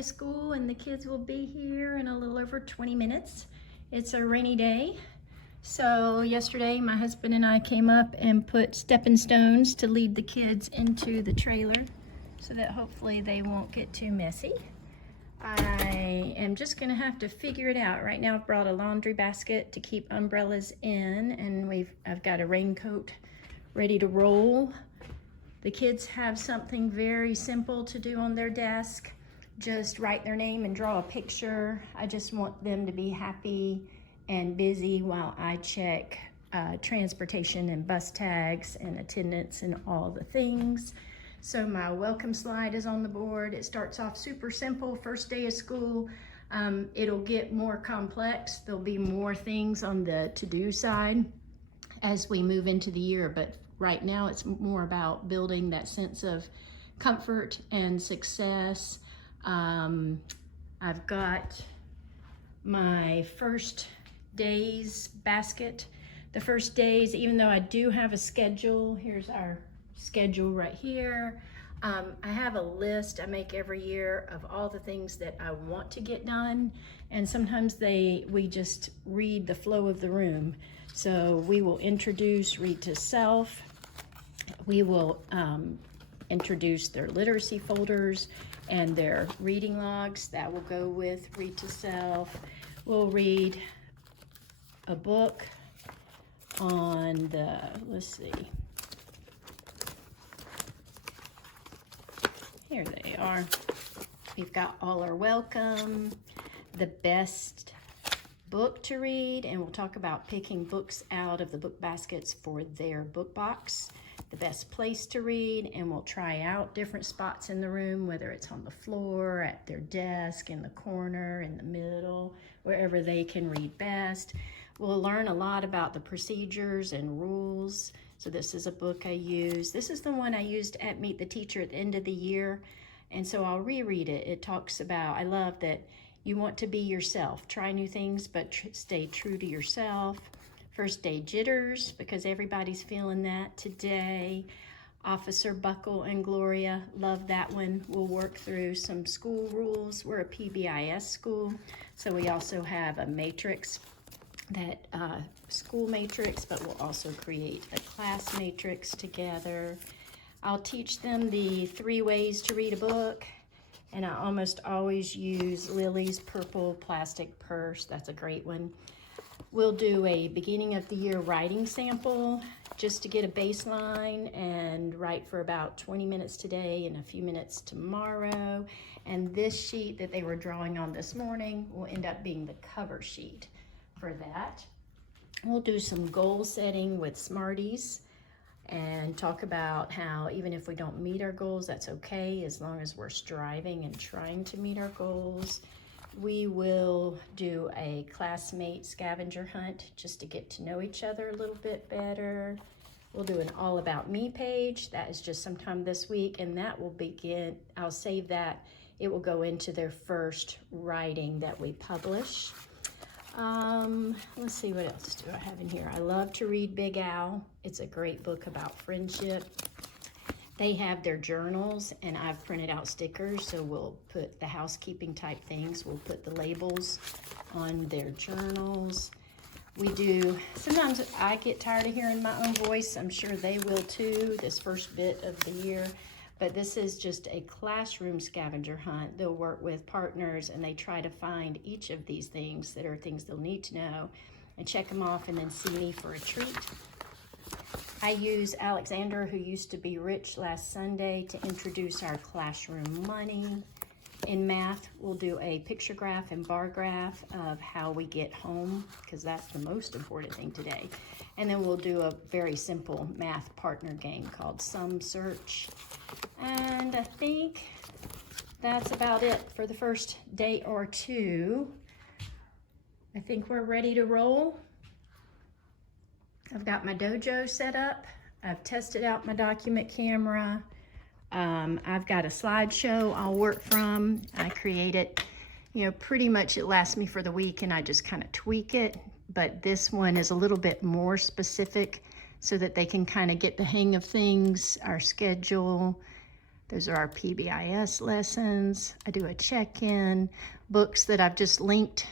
of school and the kids will be here in a little over 20 minutes. It's a rainy day. So yesterday my husband and I came up and put stepping stones to lead the kids into the trailer so that hopefully they won't get too messy. I am just gonna have to figure it out. Right now I've brought a laundry basket to keep umbrellas in, and I've got a raincoat ready to roll. The kids have something very simple to do on their desk. Just write their name and draw a picture. I just want them to be happy and busy while I check transportation and bus tags and attendance and all the things. So my welcome slide is on the board. It starts off super simple, first day of school. It'll get more complex. There'll be more things on the to-do side as we move into the year, but right now it's more about building that sense of comfort and success. I've got my first day's basket. The first days, even though I do have a schedule, here's our schedule right here. I have a list I make every year of all the things that I want to get done, and sometimes we just read the flow of the room. So we will introduce Read to Self. We will introduce their literacy folders and their reading logs that will go with Read to Self. We'll read a book on the, let's see, here they are. We've got All Are Welcome, the best book to read, and we'll talk about picking books out of the book baskets for their book box, the best place to read, and we'll try out different spots in the room, whether it's on the floor, at their desk, in the corner, in the middle, wherever they can read best. We'll learn a lot about the procedures and rules. So this is a book I use. This is the one I used at Meet the Teacher at the end of the year, and so I'll reread it. It talks about, I love that you want to be yourself. Try new things, but stay true to yourself. First day jitters, because everybody's feeling that today. Officer Buckle and Gloria, love that one. We'll work through some school rules. We're a PBIS school, so we also have a matrix, that school matrix, but we'll also create a class matrix together. I'll teach them the 3 ways to read a book, and I almost always use Lily's purple plastic purse. That's a great one. We'll do a beginning of the year writing sample just to get a baseline and write for about 20 minutes today and a few minutes tomorrow. And this sheet that they were drawing on this morning will end up being the cover sheet for that. We'll do some goal setting with Smarties and talk about how even if we don't meet our goals, that's okay, as long as we're striving and trying to meet our goals. We will do a classmate scavenger hunt just to get to know each other a little bit better. We'll do an All About Me page. That is just sometime this week, and that will begin, I'll save that. It will go into their first writing that we publish. Let's see, what else do I have in here? I love to read Big Al. It's a great book about friendship. They have their journals, and I've printed out stickers, so we'll put the housekeeping type things. We'll put the labels on their journals. We do, sometimes I get tired of hearing my own voice. I'm sure they will too, this first bit of the year. But this is just a classroom scavenger hunt. They'll work with partners, and they try to find each of these things that are things they'll need to know and check them off and then see me for a treat. I use Alexander, who used to be rich, last Sunday to introduce our classroom money. In math, we'll do a picture graph and bar graph of how we get home, because that's the most important thing today. And then we'll do a very simple math partner game called Sum Search. And I think that's about it for the first day or two. I think we're ready to roll. I've got my dojo set up. I've tested out my document camera. I've got a slideshow I'll work from. I create it, you know, pretty much it lasts me for the week, and I just kind of tweak it. But this one is a little bit more specific so that they can kind of get the hang of things, our schedule, Those are our PBIS lessons. I do a check-in, books that I've just linked,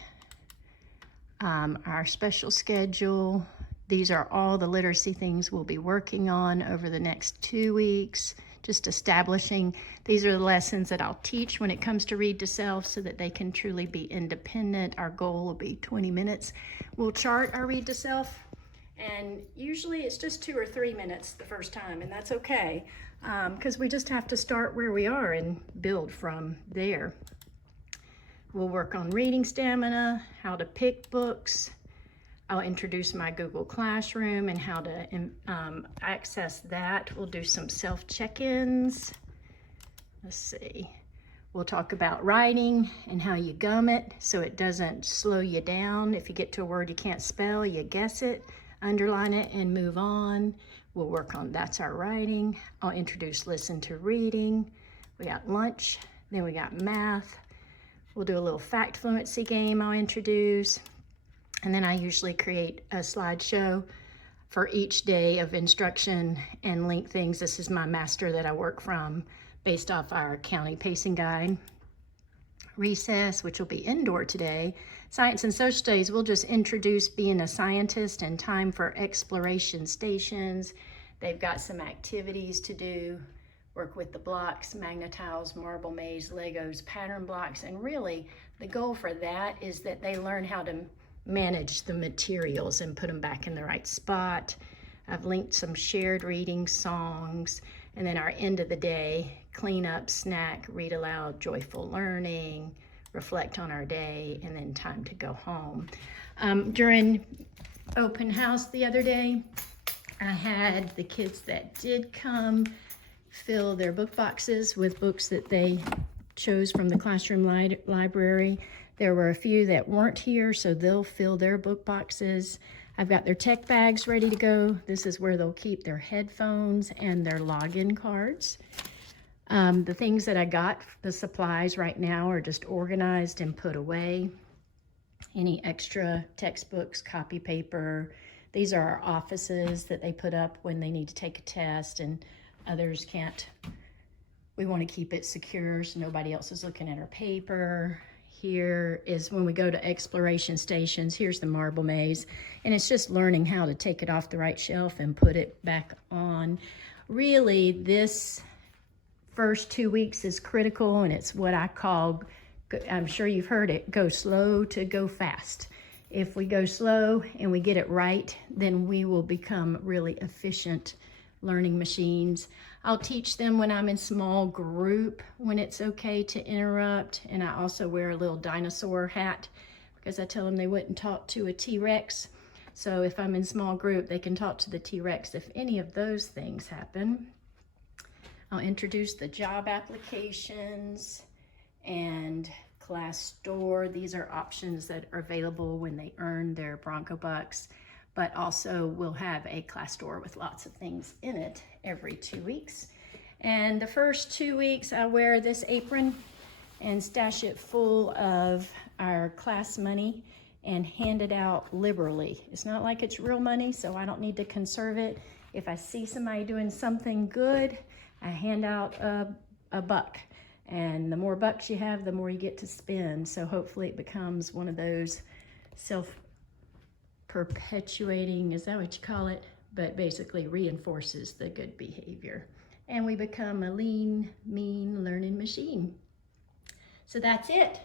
our special schedule. These are all the literacy things we'll be working on over the next 2 weeks, just establishing. These are the lessons that I'll teach when it comes to Read to Self so that they can truly be independent. Our goal will be 20 minutes. We'll chart our Read to Self, and usually it's just 2 or 3 minutes the first time, and that's okay, because we just have to start where we are and build from there. We'll work on reading stamina, how to pick books. I'll introduce my Google Classroom and how to access that. We'll do some self-check-ins. Let's see. We'll talk about writing and how you gum it so it doesn't slow you down. If you get to a word you can't spell, you guess it, underline it, and move on. We'll work on that's our writing. I'll introduce listen to reading. We got lunch, then we got math. We'll do a little fact fluency game I'll introduce. And then I usually create a slideshow for each day of instruction and link things. This is my master that I work from based off our county pacing guide. Recess, which will be indoor today. Science and social studies, we'll just introduce being a scientist and time for exploration stations. They've got some activities to do. Work with the blocks, Magna-Tiles, marble maze, Legos, pattern blocks, and really the goal for that is that they learn how to manage the materials and put them back in the right spot. I've linked some shared reading songs, and then our end of the day, clean up, snack, read aloud, joyful learning, reflect on our day, and then time to go home. During open house the other day, I had the kids that did come fill their book boxes with books that they chose from the classroom library. There were a few that weren't here, so they'll fill their book boxes. I've got their tech bags ready to go. This is where they'll keep their headphones and their login cards. The things that I got, the supplies right now, are just organized and put away. Any extra textbooks, copy paper. These are our offices that they put up when they need to take a test and others can't. We want to keep it secure so nobody else is looking at our paper. Here is when we go to exploration stations. Here's the marble maze, and it's just learning how to take it off the right shelf and put it back on. Really, this first 2 weeks is critical, and it's what I call, I'm sure you've heard it, go slow to go fast. If we go slow and we get it right, then we will become really efficient learning machines. I'll teach them when I'm in small group when it's okay to interrupt, and I also wear a little dinosaur hat because I tell them they wouldn't talk to a T-Rex. So if I'm in small group, they can talk to the T-Rex if any of those things happen. I'll introduce the job applications and class store. These are options that are available when they earn their Bronco Bucks, but also we'll have a class store with lots of things in it every 2 weeks. And the first 2 weeks I wear this apron and stash it full of our class money and hand it out liberally. It's not like it's real money, so I don't need to conserve it. If I see somebody doing something good, I hand out a buck. And the more bucks you have, the more you get to spend. So hopefully it becomes one of those self-perpetuating, is that what you call it? But basically reinforces the good behavior. And we become a lean, mean learning machine. So that's it.